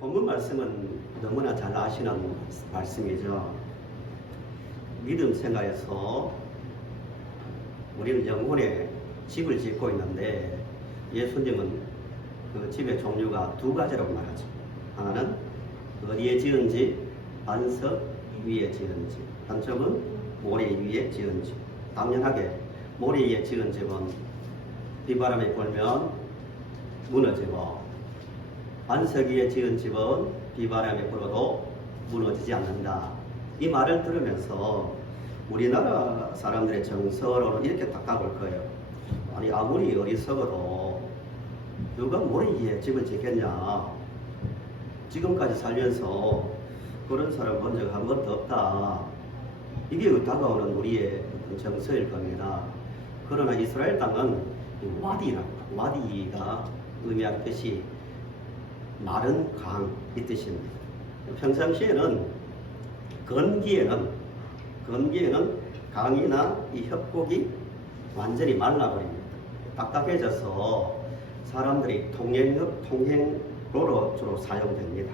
본문 말씀은 너무나 잘 아시는 말씀이죠. 믿음 생활에서 우리는 영혼의 집을 짓고 있는데 예수님은 그 집의 종류가 두 가지라고 말하죠. 하나는 어디에 지은 집, 반석 위에 지은 집. 한쪽은 모래 위에 지은 집. 당연하게 모래 위에 지은 집은 비바람이 불면 무너지고, 반석 위에 지은 집은 비바람이 불어도 무너지지 않는다. 이 말을 들으면서 우리나라 사람들의 정서로는 이렇게 딱딱할 거예요. 아니, 아무리 어리석어도 누가 모래 위에 집을 짓겠냐. 지금까지 살면서 그런 사람 본 적 한 번도 없다. 이게 다가오는 우리의 정서일 겁니다. 그러나 이스라엘 땅은 와디가 의미하듯이 마른 강 이 뜻입니다. 평상시에는 건기에는 강이나 이 협곡이 완전히 말라버립니다. 딱딱해져서 사람들이 통행로로 주로 사용됩니다.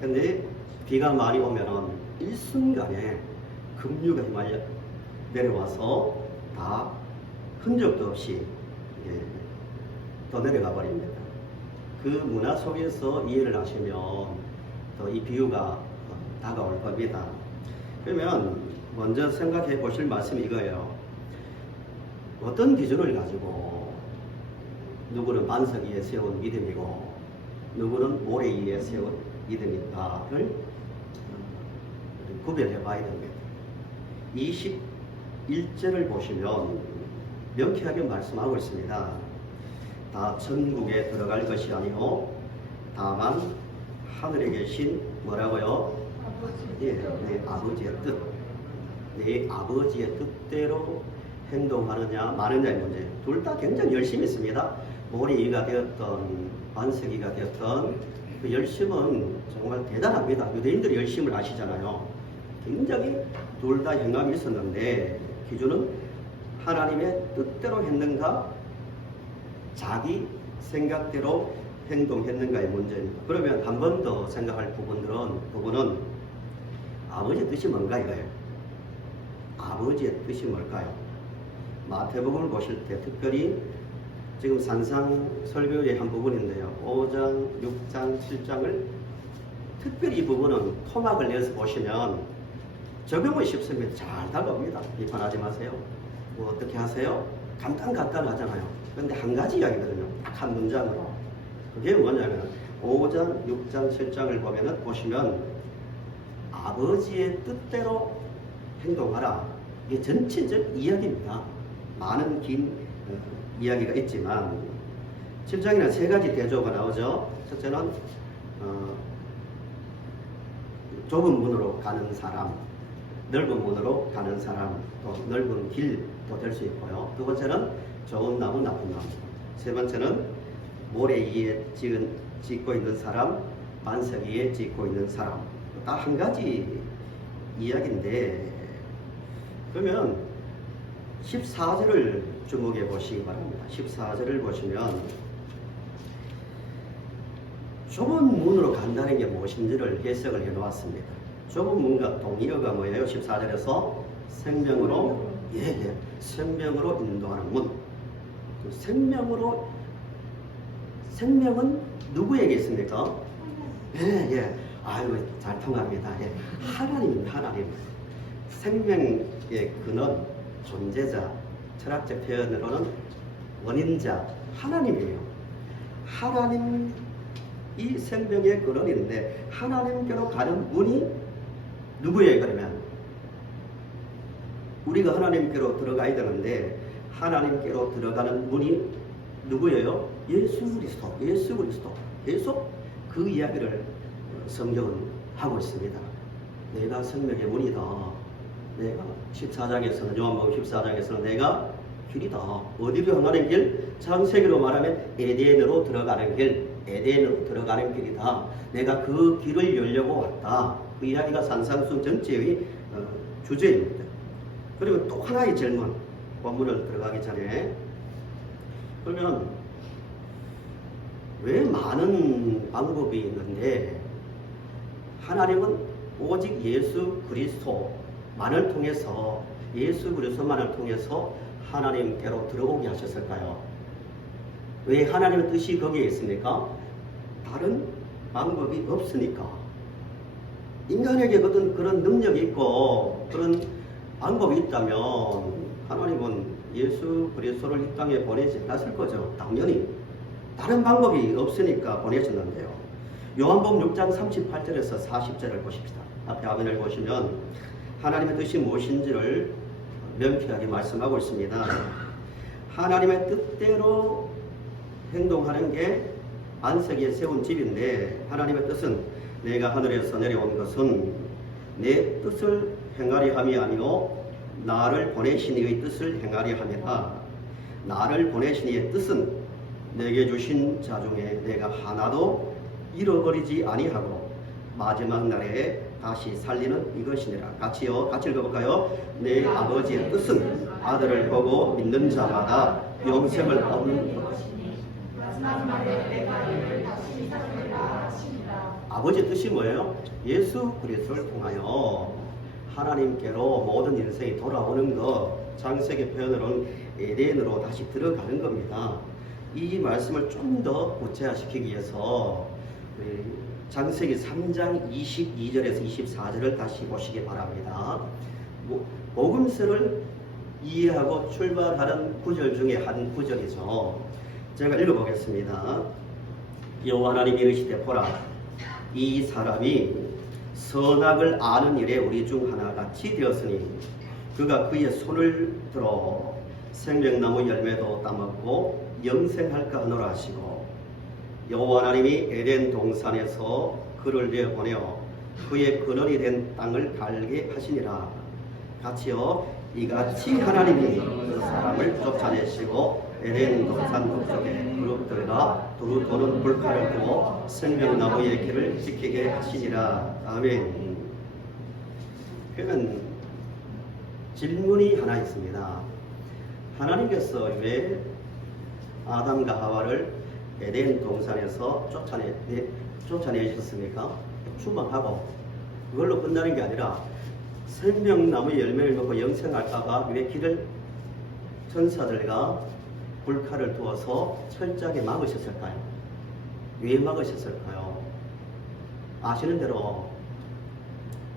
근데 비가 많이 오면은 일순간에 급류가 휘말려 내려와서 다 흔적도 없이 더 내려가 버립니다. 그 문화 속에서 이해를 하시면 더 이 비유가 다가올 겁니다. 그러면 먼저 생각해 보실 말씀이 이거예요. 어떤 기준을 가지고 누구는 반석 위에 세운 믿음이고 누구는 모래 위에 세운 믿음인가를 구별해 봐야 됩니다. 21절을 보시면 명쾌하게 말씀하고 있습니다. 다 천국에 들어갈 것이 아니요 다만 하늘에 계신 뭐라고요? 내 아버지의 뜻. 내 아버지의 뜻대로 행동하느냐 마느냐의 문제. 둘 다 굉장히 열심히 있습니다. 모래 위가 되었던 반석 위가 되었던 그 열심은 정말 대단합니다. 유대인들이 열심을 아시잖아요. 굉장히 둘 다 행함이 있었는데 기준은 하나님의 뜻대로 했는가 자기 생각대로 행동했는가의 문제입니다. 그러면 한 번 더 생각할 부분은 아버지의 뜻이 뭔가 이거예요. 아버지의 뜻이 뭘까요? 마태복음을 보실 때 특별히 지금 산상 설교의 한 부분인데요. 5장, 6장, 7장을 특별히 이 부분은 토막을 내서 보시면 적용은 쉽습니다. 잘 다가옵니다. 비판하지 마세요. 뭐 어떻게 하세요? 간단하잖아요. 그런데 한 가지 이야기거든요. 딱 한 문장으로. 그게 뭐냐면 5장, 6장, 7장을 보시면 아버지의 뜻대로 행동하라. 이게 전체적 이야기입니다. 많은 긴 이야기가 있지만 7장에는 세 가지 대조가 나오죠. 첫째는 좁은 문으로 가는 사람, 넓은 문으로 가는 사람, 또 넓은 길도 될 수 있고요. 두 번째는 좋은 나무, 나쁜 나무. 세 번째는 모래 위에 짓고 있는 사람, 반석 위에 짓고 있는 사람. 다 한 가지 이야기인데, 그러면 14절을 주목해 보시기 바랍니다. 14절을 보시면 좁은 문으로 간다는 게 무엇인지를 해석을 해 놓았습니다. 좁은 문과 동의어가 뭐예요? 14절에서 생명으로 생명으로 인도하는 문. 생명은 누구에게 있습니까? 아이고 잘 통합니다. 하나님입니다. 하나님. 생명의 근원, 존재자, 철학적 표현으로는 원인자, 하나님이에요. 하나님 이 생명의 근원인데 하나님께로 가는 문이 누구예요? 그러면 우리가 하나님께로 들어가야 되는데 하나님께로 들어가는 문이 누구예요? 예수 그리스도. 계속 그 이야기를 성경은 하고 있습니다. 내가 생명의 문이다. 내가 14장에서는 요한복음 14장에서는 내가 길이다. 어디로 향하는 길? 창세기로 말하면 에덴으로 들어가는 길. 에덴으로 들어가는 길이다. 내가 그 길을 열려고 왔다. 그 이야기가 산상수 전체의 주제입니다. 그리고 또 하나의 질문, 본문을 들어가기 전에 그러면 왜 많은 방법이 있는데 하나님은 오직 예수 그리스도만을 통해서 예수 그리스도만을 통해서 하나님께로 들어오게 하셨을까요? 왜 하나님의 뜻이 거기에 있습니까? 다른 방법이 없으니까. 인간에게 어떤 그런 능력이 있고 그런 방법이 있다면 하나님은 예수 그리스도를 이 땅에 보내지 않았을 거죠. 당연히. 다른 방법이 없으니까 보내셨는데요. 요한복음 6장 38절에서 40절을 보십시다. 앞에 화면을 보시면 하나님의 뜻이 무엇인지를 명쾌하게 말씀하고 있습니다. 하나님의 뜻대로 행동하는 게 안석이에 세운 집인데 하나님의 뜻은 내가 하늘에서 내려온 것은 내 뜻을 행하려 함이 아니요 나를 보내신 이의 뜻을 행하려 함이라. 나를 보내신 이의 뜻은 내게 주신 자 중에 내가 하나도 잃어버리지 아니하고 마지막 날에 다시 살리는 이것이니라. 같이 읽어볼까요? 내 아버지의 뜻은 아들을 보고 믿는 자마다 영생을 얻는 것이니 마지막 날에 내가 이를 다시 살리리라 하시니라. 아버지의 뜻이 뭐예요? 예수 그리스도를 통하여 하나님께로 모든 인생이 돌아오는 것, 창세기 표현으로는 에덴으로 다시 들어가는 겁니다. 이 말씀을 좀 더 구체화시키기 위해서 창세기 3장 22절에서 24절을 다시 보시기 바랍니다. 복음서를 이해하고 출발하는 구절 중에 한 구절이죠. 제가 읽어보겠습니다. 여호와 하나님이 이르시되 보라 이 사람이 선악을 아는 일에 우리 중 하나같이 되었으니 그가 그의 손을 들어 생명나무 열매도 따먹고 영생할까 하노라 하시고 여호와 하나님이 에덴 동산에서 그를 내어보내어 그의 근원이 된 땅을 갈게 하시니라. 같이요 이같이 하나님이 그 사람을 쫓아내시고 에덴 동산 북쪽에 그룹들과 두루 도는 불칼을 두어 생명나무의 길을 지키게 하시니라. 아멘. 그러면 질문이 하나 있습니다. 하나님께서 왜 아담과 하와를 에덴 동산에서 쫓아내셨습니까? 추방하고 그걸로 끝나는 게 아니라 생명나무의 열매를 먹고 영생할까봐 왜 길을 천사들과 불칼을 두어서 철저하게 막으셨을까요? 왜 막으셨을까요? 아시는 대로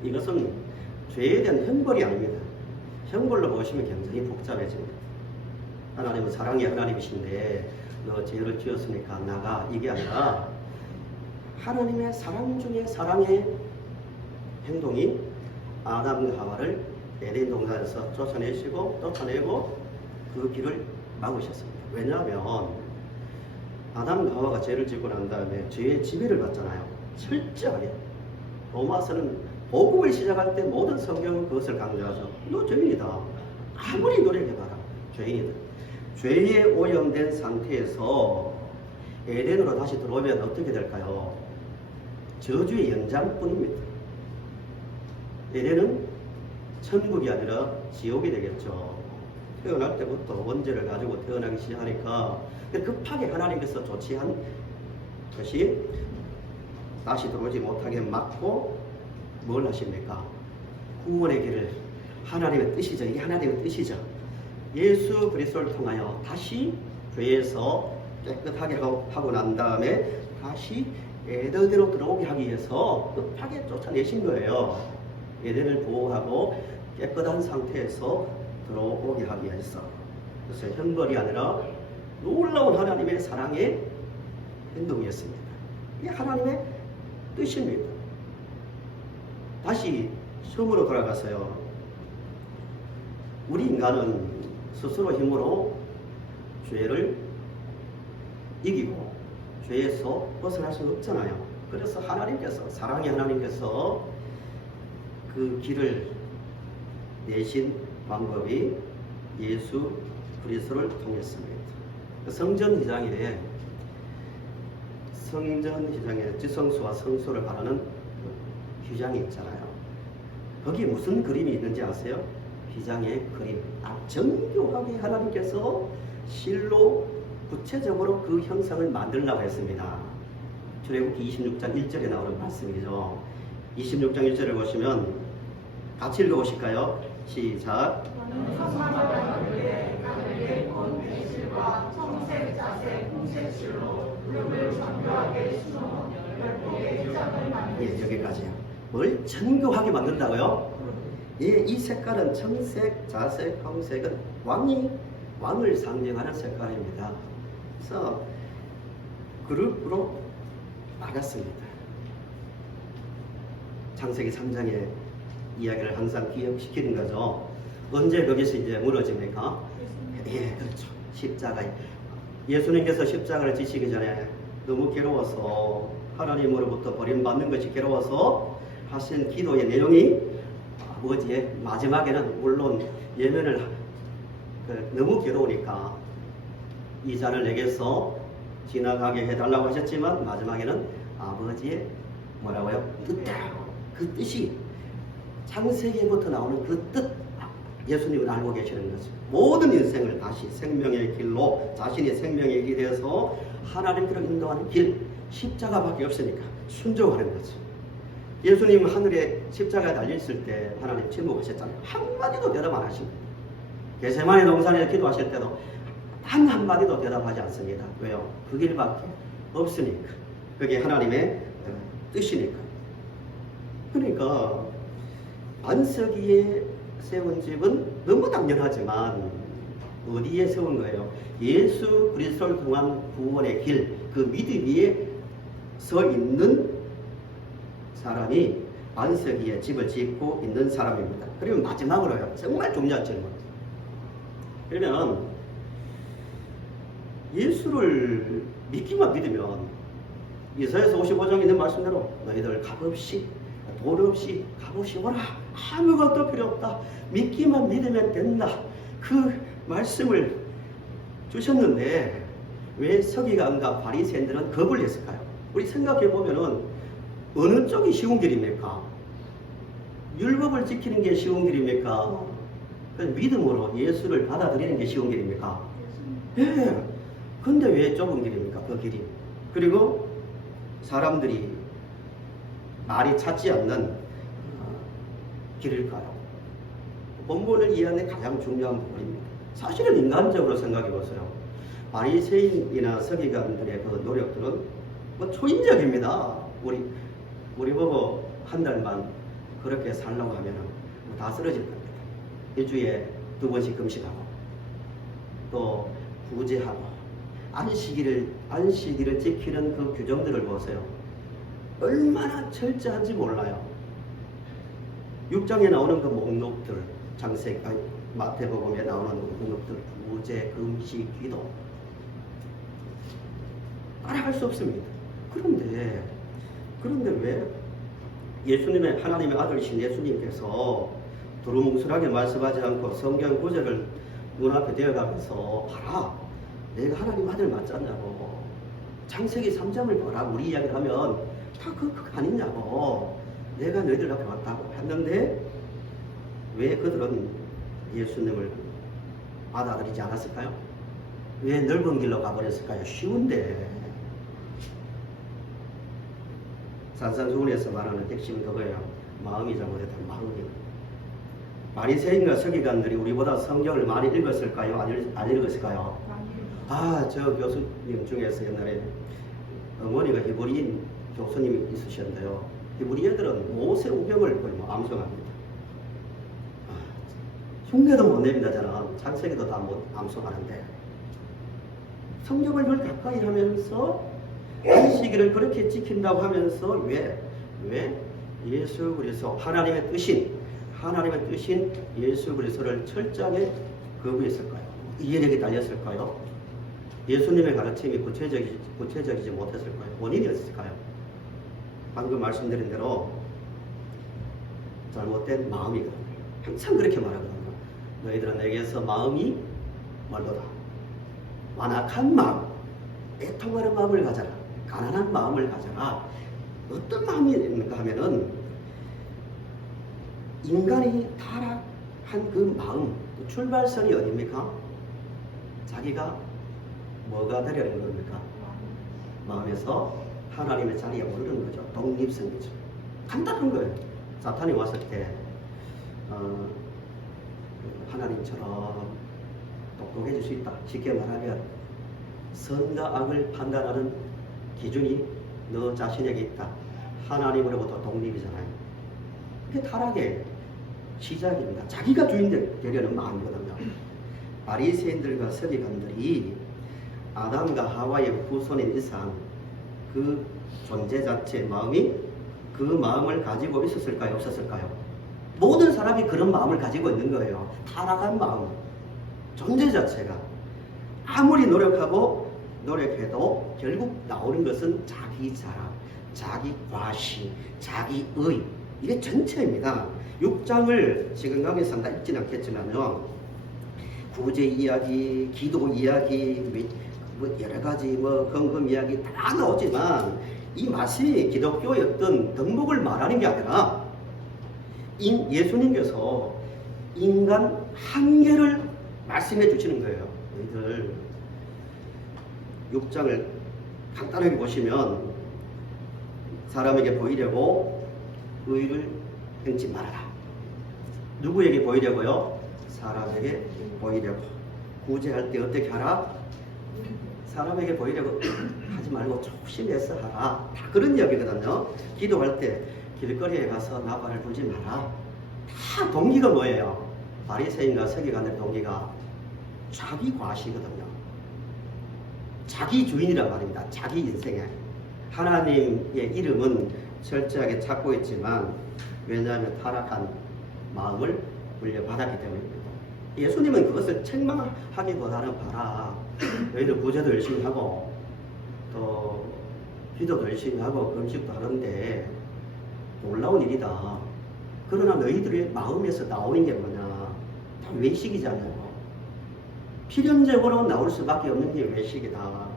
이것은 죄에 대한 형벌이 아닙니다. 형벌로 보시면 굉장히 복잡해집니다. 하나님은 사랑의 하나님이신데 너 죄를 지었으니까 나가 이게 아니라 하나님의 사랑 중에 사랑의 행동이 아담과 하와를 에덴 동산에서 쫓아내고 그 길을 막으셨습니다. 왜냐하면 아담과 하와가 죄를 짓고 난 다음에 죄의 지배를 받잖아요. 철저하게. 로마서는 복음을 시작할 때 모든 성경은 그것을 강조하죠. 너 죄인이다. 아무리 노력해봐라. 죄인이다. 죄에 오염된 상태에서 에덴으로 다시 들어오면 어떻게 될까요? 저주의 연장뿐입니다. 에덴은 천국이 아니라 지옥이 되겠죠. 태어날 때부터 원죄를 가지고 태어나기 시작하니까 급하게 하나님께서 조치한 것이 다시 들어오지 못하게 막고 뭘 하십니까? 구원의 길을 하나님의 뜻이죠. 이게 하나님의 뜻이죠. 예수 그리스도를 통하여 다시 죄에서 깨끗하게 하고 난 다음에 다시 에덴으로 들어오게 하기 위해서 급하게 쫓아내신 거예요. 에덴을 보호하고 깨끗한 상태에서 들어오게 하기 위해서. 그래서 형벌이 아니라 놀라운 하나님의 사랑의 행동이었습니다. 이게 하나님의 뜻입니다. 다시 처음으로 돌아가서요. 우리 인간은 스스로 힘으로 죄를 이기고 죄에서 벗어날 수 없잖아요. 그래서 하나님께서, 사랑의 하나님께서 그 길을 내신 방법이 예수 그리스도를 통했습니다. 성전 휘장에 지성소와 성소를 바라는 휘장이 있잖아요. 거기 무슨 그림이 있는지 아세요? 휘장의 그림. 정교하게 하나님께서 실로 구체적으로 그 형상을 만들려고 했습니다. 출애굽기 26장 1절에 나오는 말씀이죠. 26장 1절을 보시면 같이 읽어보실까요? 시작. 예, 여기까지요. 뭘 정교하게 만든다고요? 예, 이 색깔은 청색, 자색, 황색은 왕을 상징하는 색깔입니다. 그래서 그룹으로 나갔습니다. 창세기 3장의 이야기를 항상 기억시키는 거죠. 언제 거기서 이제 무너집니까? 예, 그렇죠. 십자가. 예수님께서 십자가를 지시기 전에 너무 괴로워서 하나님으로부터 버림받는 것이 괴로워서 하신 기도의 내용이 아버지의 마지막에는 물론 예면을 너무 괴로우니까 이 잔을 내게서 지나가게 해달라고 하셨지만 마지막에는 아버지의 뭐라고요? 뜻대로 그 뜻이 창세기부터 나오는 그 뜻 예수님은 알고 계시는 거죠. 모든 인생을 다시 생명의 길로 자신의 생명의 길이 되어서 하나님께로 인도하는 길 십자가밖에 없으니까 순종하는 거죠. 예수님 하늘에 십자가에 달려있을 때 하나님 침묵하셨잖아요. 한마디도 대답 안 하십니다. 겟세마네 동산에서 기도하실 때도 단 한마디도 대답하지 않습니다. 왜요? 그 길밖에 없으니까. 그게 하나님의 뜻이니까. 그러니까 안석이에 세운 집은 너무 당연하지만 어디에 세운 거예요? 예수 그리스도를 통한 구원의 길, 그 믿음 위에 서 있는 사람이 안석이에 집을 짓고 있는 사람입니다. 그리고 마지막으로요. 정말 중요한 질문. 그러면 예수를 믿기만 믿으면 이사야서 55장에 있는 말씀대로 너희들 값없이 돈 없이 값없이 오라. 아무것도 필요 없다. 믿기만 믿으면 된다. 그 말씀을 주셨는데 왜 서기관과 바리새인들은 겁을 냈을까요? 우리 생각해 보면은 어느 쪽이 쉬운 길입니까? 율법을 지키는 게 쉬운 길입니까? 믿음으로 예수를 받아들이는 게 쉬운 길입니까? 예. 근데 왜 좁은 길입니까? 그 길이. 그리고 사람들이 말이 찾지 않는 길일까요? 본문을 이해하는 가장 중요한 부분입니다. 사실은 인간적으로 생각해 보세요. 바리새인이나 서기관들의 그 노력들은 뭐 초인적입니다. 우리 보고 한 달만 그렇게 살려고 하면 다 쓰러질 겁니다. 일주일에 2번씩 금식하고 또 구제하고 안식일을 지키는 그 규정들을 보세요. 얼마나 철저한지 몰라요. 6장에 나오는 그 목록들, 마태복음에 나오는 목록들, 구제, 금식, 기도 따라갈 수 없습니다. 그런데 왜 하나님의 아들이신 예수님께서 두루뭉술하게 말씀하지 않고 성경 구절을 눈앞에 대어가면서 봐라, 내가 하나님 아들 맞잖냐고, 창세기 3장을 보라, 우리 이야기를 하면 다 그거 아니냐고, 내가 너희들 앞에 왔다고 했는데 왜 그들은 예수님을 받아들이지 않았을까요? 왜 넓은 길로 가버렸을까요? 쉬운데. 산산수훈에서 말하는 핵심은 그거예요. 마음이 잘못했다는 마음이. 바리새인과 서기관들이 우리보다 성경을 많이 읽었을까요? 안 읽었을까요? 저 교수님 중에서 옛날에 어머니가 히브리인 교수님이 있으셨는데요. 히브리 애들은 모세 우경을 거의 암송합니다. 흉내도 못 냅니다. 저는 창세기도 다 못 암송하는데 성경을 늘 가까이 하면서 안식일을 그렇게 지킨다고 하면서 왜 예수 그리스도 하나님의 뜻인 예수 그리스도를 철저하게 거부했을까요? 이해력이 달렸을까요? 예수님의 가르침이 구체적이지 못했을까요? 원인이었을까요? 방금 말씀드린 대로 잘못된 마음이거든요. 항상 그렇게 말하거든요. 너희들은 내게서 마음이 멀도다. 완악한 마음, 애통하는 마음을 가져라. 가난한 마음을 가져라. 어떤 마음입니까 하면은 인간이 타락한 그 마음, 출발선이 어디입니까? 자기가 뭐가 되려는 겁니까? 마음에서 하나님의 자리에 오르는 거죠. 독립성이죠. 간단한 거예요. 사탄이 왔을 때 하나님처럼 똑똑해질 수 있다. 쉽게 말하면 선과 악을 판단하는 기준이 너 자신에게 있다. 하나님으로부터 독립이잖아요. 그게 타락의 시작입니다. 자기가 주인 되려는 마음이거든요. 바리새인들과 서기관들이 아담과 하와의 후손인 이상 그 존재 자체의 마음이 그 마음을 가지고 있었을까요? 없었을까요? 모든 사람이 그런 마음을 가지고 있는 거예요. 타락한 마음. 존재 자체가 아무리 노력해도 결국 나오는 것은 자기 자랑, 자기 과시, 자기의. 이게 전체입니다. 6장을 지금 강의상 다 읽지는 않겠지만요. 구제 이야기, 기도 이야기, 여러 가지 건금 이야기 다 나오지만 이 말씀이 기독교의 어떤 덕목을 말하는 게 아니라 예수님께서 인간 한계를 말씀해 주시는 거예요. 너희들 6장을 간단하게 보시면 사람에게 보이려고 의를 행치 말아라. 누구에게 보이려고요? 사람에게 보이려고. 구제할 때 어떻게 하라? 사람에게 보이려고 하지 말고 조심해서 하라. 다 그런 이야기거든요. 기도할 때 길거리에 가서 나발을 불지 마라. 다 동기가 뭐예요? 바리새인과 서기관의 동기가 자기 과시거든요. 자기 주인이란 말입니다. 자기 인생에. 하나님의 이름은 철저하게 찾고 있지만 왜냐하면 타락한 마음을 물려받았기 때문입니다. 예수님은 그것을 책망하기보다는 봐라. 너희들 구제도 열심히 하고 또 기도도 열심히 하고 금식도 하는데 놀라운 일이다. 그러나 너희들의 마음에서 나오는 게 뭐냐? 다 외식이잖아요. 필연적으로 나올 수밖에 없는 게 외식이다.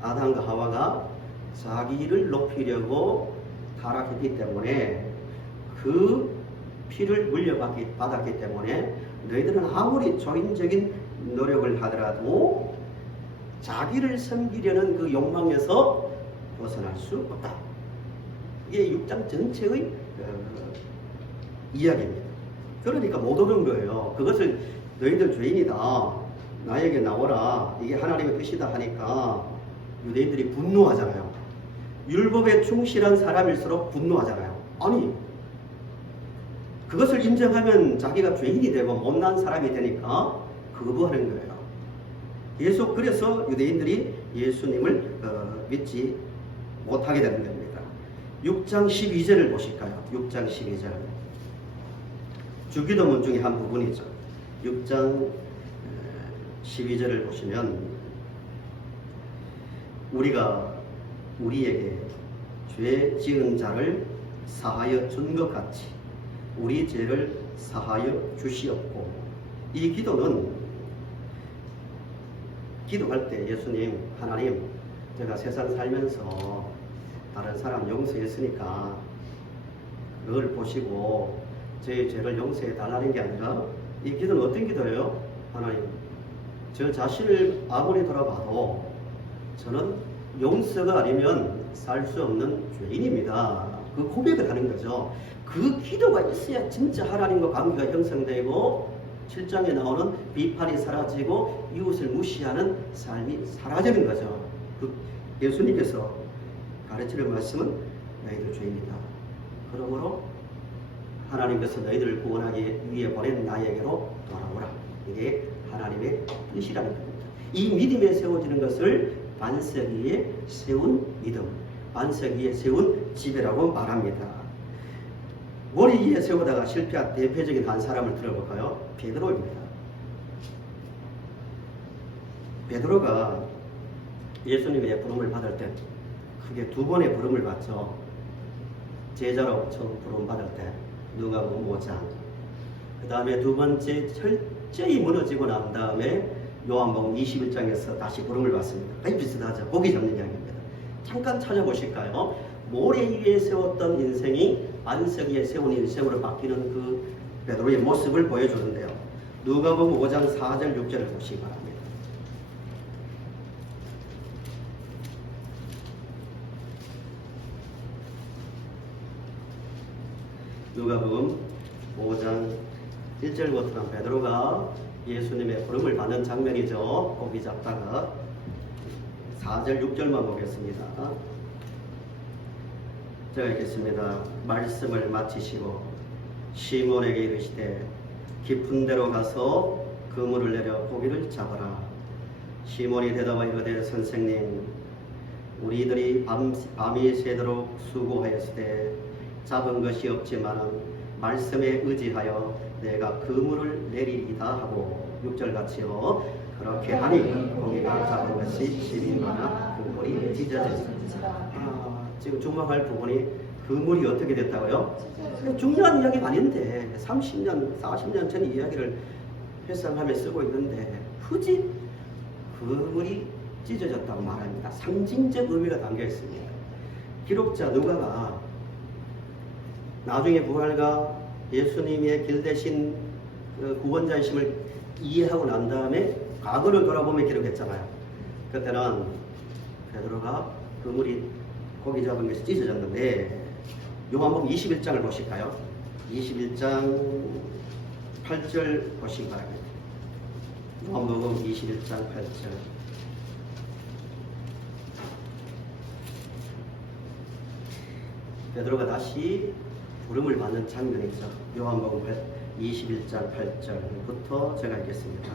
아담과 하와가 자기를 높이려고 타락했기 때문에 그 피를 물려받았기 때문에 너희들은 아무리 조인적인 노력을 하더라도 자기를 섬기려는 그 욕망에서 벗어날 수 없다. 이게 6장 전체의 이야기입니다. 그러니까 못 오는 거예요. 그것을 너희들 죄인이다. 나에게 나오라. 이게 하나님의 뜻이다 하니까 유대인들이 분노하잖아요. 율법에 충실한 사람일수록 분노하잖아요. 아니, 그것을 인정하면 자기가 죄인이 되고 못난 사람이 되니까 거부하는 거예요. 그래서 유대인들이 예수님을 믿지 못하게 되는 겁니다. 6장 12절을 보실까요? 6장 12절. 주기도문 중에 한 부분이죠. 6장 12절을 보시면 우리가 우리에게 죄 지은 자를 사하여 준 것 같이 우리 죄를 사하여 주시옵고. 이 기도는 기도할 때 예수님, 하나님, 제가 세상 살면서 다른 사람 용서했으니까 그걸 보시고 제 죄를 용서해 달라는 게 아니라 이 기도는 어떤 기도예요? 하나님, 저 자신을 아무리 돌아봐도 저는 용서가 아니면 살 수 없는 죄인입니다. 그 고백을 하는 거죠. 그 기도가 있어야 진짜 하나님과 관계가 형성되고 7장에 나오는 비판이 사라지고 이웃을 무시하는 삶이 사라지는 거죠. 그 예수님께서 가르치는 말씀은 너희들 죄인이다. 그러므로 하나님께서 너희들을 구원하기 위해 보낸 나에게로 돌아오라. 이게 하나님의 뜻이라는 겁니다. 이 믿음에 세워지는 것을 반석 위에 세운 믿음, 반석 위에 세운 지배라고 말합니다. 머리 위에 세우다가 실패한 대표적인 한 사람을 들어볼까요? 베드로입니다. 베드로가 예수님의 부름을 받을 때 크게 두 번의 부름을 받죠. 제자로 처음 부름 받을 때 누가복음 5장, 그 다음에 두 번째 철저히 무너지고 난 다음에 요한복음 21장에서 다시 부름을 받습니다. 거의 비슷하죠. 고기 잡는 이야기입니다. 잠깐 찾아보실까요? 모래 위에 세웠던 인생이 반석 위에 세운 인생으로 바뀌는 그 베드로의 모습을 보여주는데요. 누가복음 5장 4절 6절을 보시기 바랍니다. 누가복음 5장 1절부터는 베드로가 예수님의 부름을 받는 장면이죠. 고기 잡다가 4절 6절만 보겠습니다. 제가 읽겠습니다. 말씀을 마치시고 시몬에게 이르시되 깊은 데로 가서 그물을 내려 고기를 잡아라. 시몬이 대답하여 이르되 선생님, 우리들이 밤이 새도록 수고하였으되 잡은 것이 없지만 말씀에 의지하여 내가 그물을 내리리다 하고 6절 같이요. 그렇게 하니 고기가 잡은 것이 12마나 그물이 찢어졌습니다. 지금 주목할 부분이 그물이 어떻게 됐다고요? 중요한 이야기가 아닌데 30년, 40년 전 이야기를 회상하며 쓰고 있는데 굳이 그물이 찢어졌다고 말합니다. 상징적 의미가 담겨 있습니다. 기록자 누가가 나중에 부활과 예수님의 길 대신 구원자이심을 이해하고 난 다음에 과거를 돌아보며 기록했잖아요. 그때는 베드로가 그물이 고기 잡은 것이 찢어졌는데 요한복음 21장을 보실까요? 21장 8절 보시기 바랍니다. 요한복음 21장 8절. 베드로가 다시 부름을 받는 장면이죠. 요한복음 21장 8절부터 제가 읽겠습니다.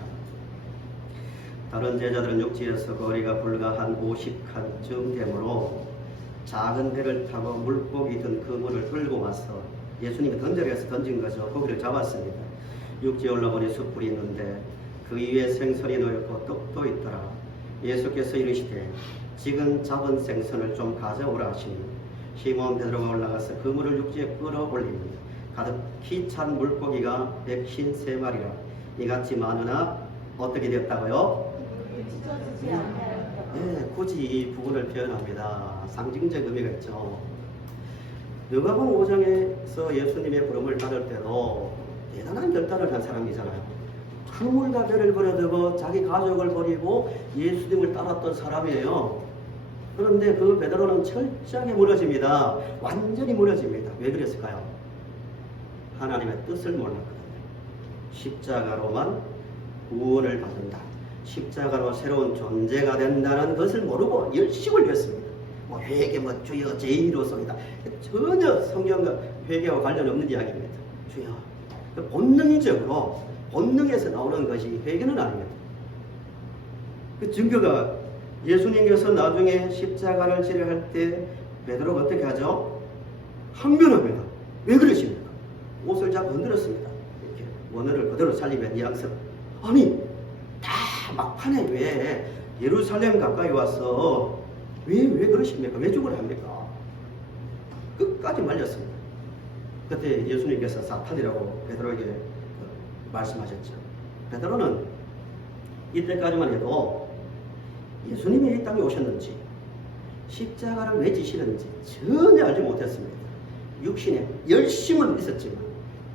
다른 제자들은 육지에서 거리가 불과 한 50칸쯤 되므로 작은 배를 타고 물고기 든 그물을 끌고 와서 예수님이 던져서 던진 거죠. 고기를 잡았습니다. 육지에 올라보니 숯불이 있는데 그 위에 생선이 놓였고 떡도 있더라. 예수께서 이르시되 지금 잡은 생선을 좀 가져오라 하시니 시몬 베드로가 올라가서 그물을 육지에 끌어올리니 가득히 찬 물고기가 153마리라. 이같이 많으나 어떻게 됐다고요? 네, 굳이 이 부분을 표현합니다. 상징적 의미가 있죠. 누가복음 5장에서 예수님의 부름을 받을 때도 대단한 결단을 한 사람이잖아요. 그물과 배를 버려두고 자기 가족을 버리고 예수님을 따랐던 사람이에요. 그런데 그 베드로는 철저하게 무너집니다. 완전히 무너집니다. 왜 그랬을까요? 하나님의 뜻을 몰랐거든요. 십자가로만 구원을 받는다. 십자가로 새로운 존재가 된다는 것을 모르고 열심을 했습니다. 뭐 회개, 주여 죄인으로서이다. 전혀 성경과 회개와 관련 없는 이야기입니다. 주여. 본능적으로 본능에서 나오는 것이 회개는 아닙니다. 그 증거가 예수님께서 나중에 십자가를 지려 할 때 베드로가 어떻게 하죠? 항변합니다. 왜 그러십니까? 옷을 잡고 흔들었습니다. 이렇게 원어를 그대로 살리며 뉘앙스. 아니 다 막판에 왜 예루살렘 가까이 와서 왜 그러십니까? 왜 죽으려 합니까? 끝까지 말렸습니다. 그때 예수님께서 사탄이라고 베드로에게 말씀하셨죠. 베드로는 이때까지만 해도 예수님이 이 땅에 오셨는지 십자가를 왜 지시는지 전혀 알지 못했습니다. 육신에 열심은 있었지만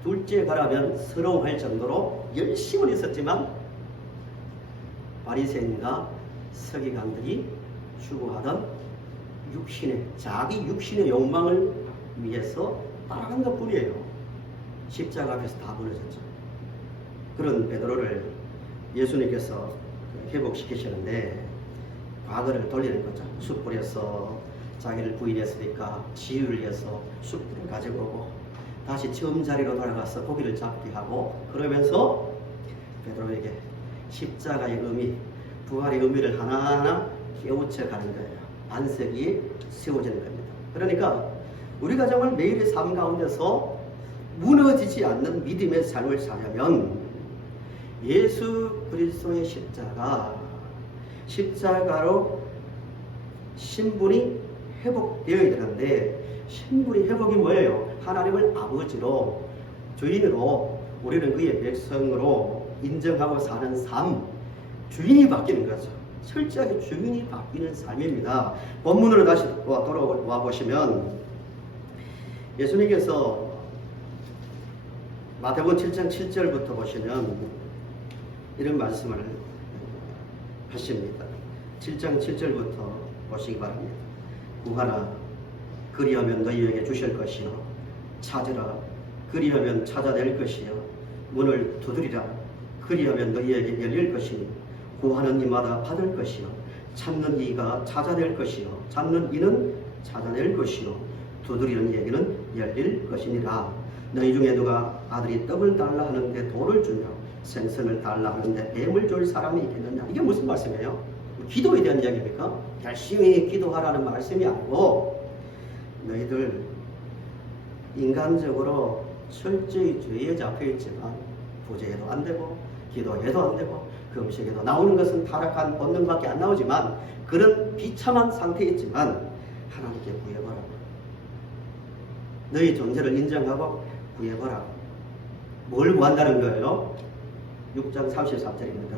둘째 가라면 서러워할 정도로 열심은 있었지만 바리새인과 서기관들이 추구하던 자기 육신의 욕망을 위해서 따라간 것 뿐이에요. 십자가 앞에서 다 무너졌죠. 그런 베드로를 예수님께서 회복시키시는데 과거를 돌리는 거죠. 숯불에서 자기를 부인했으니까 지유를 위해서 숯불을 가지고 오고 다시 처음 자리로 돌아가서 고기를 잡게 하고 그러면서 베드로에게 십자가의 의미, 부활의 의미를 하나하나 깨우쳐 가는 거예요. 안색이 세워지는 겁니다. 그러니까 우리가 정말 매일의 삶 가운데서 무너지지 않는 믿음의 삶을 살려면 예수 그리스도의 십자가로 신분이 회복되어야 되는데 신분이 회복이 뭐예요? 하나님을 아버지로 주인으로 우리는 그의 백성으로 인정하고 사는 삶, 주인이 바뀌는 거죠. 철저하게 주인이 바뀌는 삶입니다. 본문으로 다시 돌아와 보시면 예수님께서 마태복음 7장 7절부터 보시면 이런 말씀을 하십니다. 7장 7절부터 보시기 바랍니다. 구하라 그리하면 너희에게 주실 것이요 찾으라 그리하면 찾아낼 것이요 문을 두드리라. 그리하면 너희에게 열릴 것이니 구하는 이마다 받을 것이요 찾는 이가 찾아낼 것이요 찾는 이는 찾아낼 것이요 두드리는 이에게는 열릴 것이니라. 너희 중에 누가 아들이 떡을 달라 하는데 돌을 주며 생선을 달라 하는데 뱀을 줄 사람이 있겠느냐. 이게 무슨 말씀이에요? 기도에 대한 이야기입니까? 열심히 기도하라는 말씀이 아니고 너희들 인간적으로 철저히 죄에 잡혀있지만 부재해도 안되고 기도해도 안되고 금식에도 나오는 것은 타락한 본능밖에 안 나오지만 그런 비참한 상태에 있지만 하나님께 구해보라. 너희 존재를 인정하고 구해보라. 뭘 구한다는 거예요? 6장 33절입니다.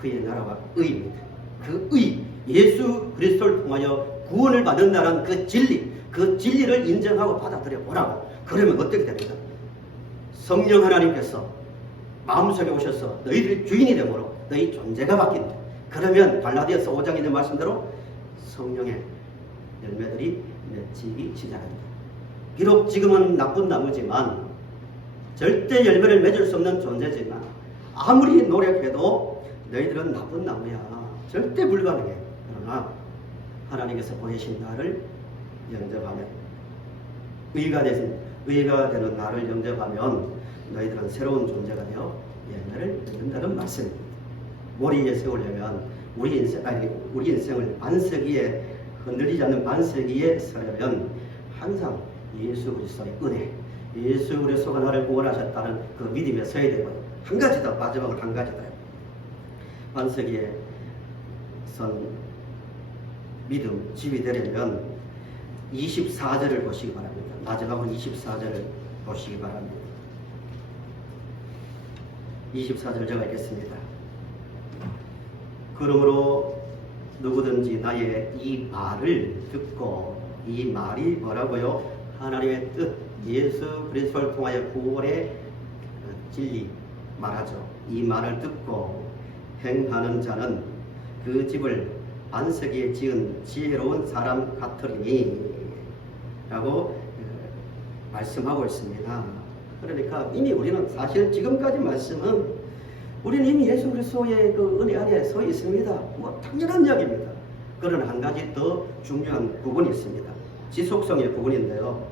그의 나라와 의입니다. 그 의, 예수 그리스도를 통하여 구원을 받는다는 그 진리, 그 진리를 인정하고 받아들여 보라고. 그러면 어떻게 됩니까? 성령 하나님께서 마음속에 오셔서 너희들이 주인이 되므로 너희 존재가 바뀐다. 그러면 갈라디아서 5장에 있는 말씀대로 성령의 열매들이 맺히기 시작합니다. 비록 지금은 나쁜 나무지만 절대 열매를 맺을 수 없는 존재지만 아무리 노력해도 너희들은 나쁜 나무야. 절대 불가능해. 그러나 하나님께서 보내신 나를 영접하면 의가 되는 나를 영접하면 너희들은 새로운 존재가 되어 열매를 맺는다는 말씀입니다. 머리 위에 세우려면 우리 인생을 반석 위에 흔들리지 않는 반석 위에 서려면 항상 예수 그리스도의 은혜, 예수 그리스도가 나를 구원하셨다는 그 믿음에 서야 되고요. 한 가지 더, 마지막으로 한 가지 더요. 반석 위에 선 믿음, 집이 되려면 24절을 보시기 바랍니다. 마지막으로 24절을 보시기 바랍니다. 24절 제가 읽겠습니다. 그러므로 누구든지 나의 이 말을 듣고, 이 말이 뭐라고요? 하나님의 뜻, 예수 그리스도를 통하여 구원의 진리 말하죠. 이 말을 듣고 행하는 자는 그 집을 반석 위에 지은 지혜로운 사람 같으리니 라고 말씀하고 있습니다. 그러니까 이미 우리는 사실 지금까지 말씀은 우리는 이미 예수 그리스도의 그 은혜 아래에 서 있습니다. 뭐 당연한 이야기입니다. 그러나 한 가지 더 중요한 부분이 있습니다. 지속성의 부분인데요.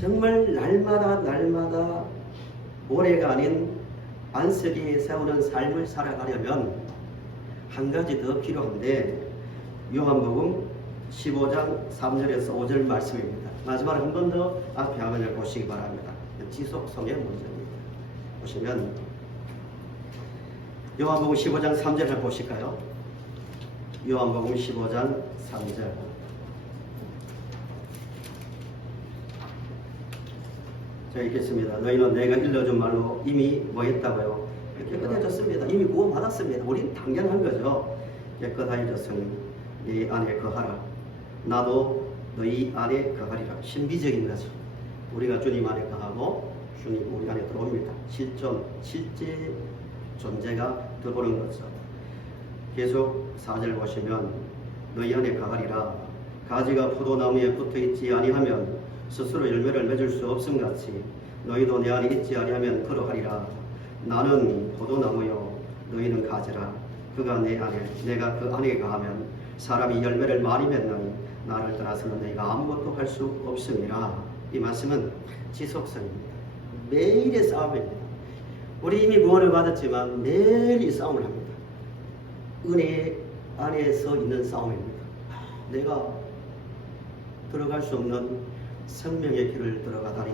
정말 날마다 올해가 아닌 반석 위에 세우는 삶을 살아가려면 한 가지 더 필요한데 요한복음 15장 3절에서 5절 말씀입니다. 마지막으로 한 번 더 앞에 화면을 보시기 바랍니다. 지속성의 문제입니다. 보시면 요한복음 15장 3절을 보실까요? 요한복음 15장 3절. 자, 읽겠습니다. 너희는 내가 일러준 말로 이미 뭐 했다고요? 깨끗해졌습니다. 이미 구원 받았습니다. 우린 당연한 거죠. 깨끗해졌으니 네 안에 거하라. 나도 너희 안에 거하리라. 신비적인 거죠. 우리가 주님 안에 거하고 주님 우리 안에 들어옵니다. 실제 존재가 들어오는 거죠. 계속 4절 보시면 너희 안에 거하리라. 가지가 포도나무에 붙어있지 아니하면 스스로 열매를 맺을 수 없음 같이 너희도 내 안에 있지 아니하면 그러하리라. 나는 포도나무요 너희는 가지라. 그가 내 안에 내가 그 안에 거하면 사람이 열매를 많이 맺나니 나를 떠나서는 너희가 아무것도 할 수 없음이라. 이 말씀은 지속성입니다. 매일의 싸움입니다. 우리 이미 구원을 받았지만 매일 이 싸움을 합니다. 은혜 안에서 있는 싸움입니다. 내가 들어갈 수 없는 생명의 길을 들어가다니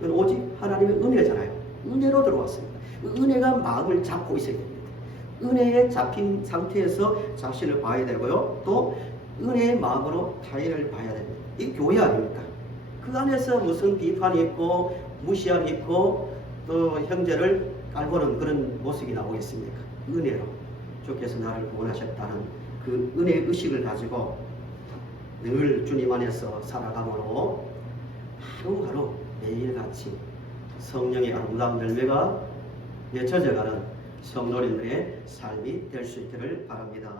그건 오직 하나님의 은혜잖아요. 은혜로 들어왔습니다. 은혜가 마음을 잡고 있어야 됩니다. 은혜에 잡힌 상태에서 자신을 봐야 되고요. 또 은혜의 마음으로 타인을 봐야 됩니다. 이 교회 아닙니까? 그 안에서 무슨 비판이 있고 무시함이 있고 또 형제를 깔보는 그런 모습이 나오겠습니까? 은혜로 주께서 나를 구원하셨다는 그 은혜 의식을 가지고 늘 주님 안에서 살아감으로 하루하루 매일같이 성령의 아름다운 열매가 맺혀져가는 성도님들의 삶이 될 수 있기를 바랍니다.